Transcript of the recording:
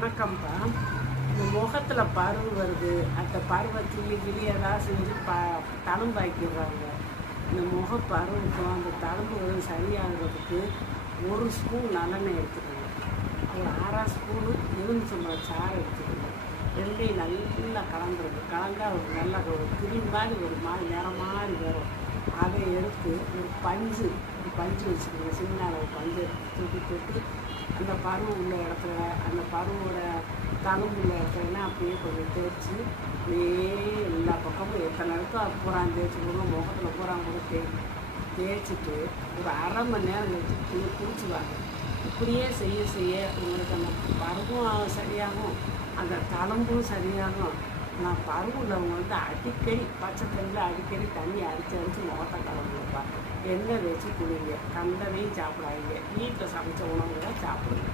வணக்கம்ப்பா. இந்த முகத்தில் பருவு வருது, அந்த பருவை கிளி கிளி ஏதாவது செஞ்சு தழும்பாக்கிடுறாங்க. இந்த முகப்பருவுக்கும் அந்த தழும்புகளும் சரியாகிறதுக்கு 1 ஸ்பூன் நல்லெண்ணெய் எடுத்துக்கணும், ஒரு 1/2 ஸ்பூனு எலுமிச்சம்பழம் சாறு எடுத்துக்கணும். ரெண்டையும் நல்லா கலந்துருக்கு. கலந்தா ஒரு நல்ல ஒரு கிரீம் மாதிரி ஒரு மாதிரி நிறம் மாதிரி வரும். அதை எடுத்து ஒரு பஞ்சு வச்சுக்கோங்க. சின்ன அளவு பஞ்சு தூக்கி போட்டு அந்த பருவு உள்ள இடத்துல, அந்த பருவோட தழும்பு உள்ள இடத்துலலாம் அப்படியே கொஞ்சம் தேய்ச்சி அப்படியே எல்லா பக்கமும் எத்தனை இருக்கோ அது பூரா தேய்ச்சி கொடுங்க. முகத்தில் பூரா கூட தேய்ச்சிட்டு ஒரு 1/2 மணி நேரம் வச்சு குடிச்சுவாங்க. இப்படியே செய்ய செய்ய உங்களுக்கு அந்த பருவும் சரியாகும், அந்த தழும்பும் சரியாகும். நான் பருவு உள்ளவங்க அடிக்கடி பச்சை தண்ணியில் அடிக்கடி தண்ணி அடித்து முகத்தை கலந்துருப்பா. எண்ணெய் வச்சு குடிங்க, கண்டதையும் சாப்பிடாதீங்க. வீட்டில் சமைச்ச உணவுகளை சாப்பிடுங்க.